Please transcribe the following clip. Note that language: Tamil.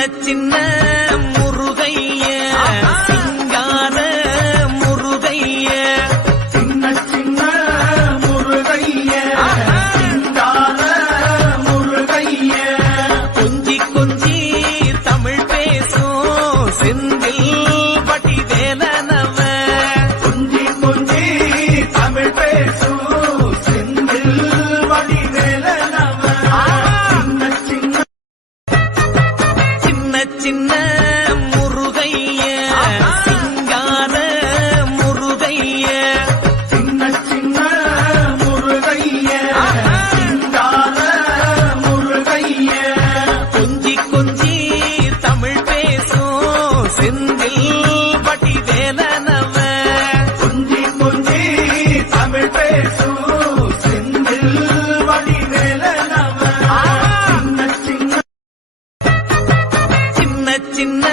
சின்ன முருகைய சிங்கார முருகைய சின்ன சின்ன முருகைய சிங்கார முருகைய கொஞ்சி கொஞ்சி தமிழ் பேசும் செந்தில் பட்டி வேலனவ கொஞ்சி கொஞ்சி தமிழ் பேசும் செந்தில் பட்டி வேலனவ சின்ன முருகைய சிங்கார முருகைய சின்ன சின்ன முருகைய சிங்கார முருகைய கொஞ்சி கொஞ்சி தமிழ் பேசும் செந்தில் பட்டி வேலனவ கொஞ்சி கொஞ்சி தமிழ் பேசும் செந்தில் பட்டி வேலனவ சின்ன சின்ன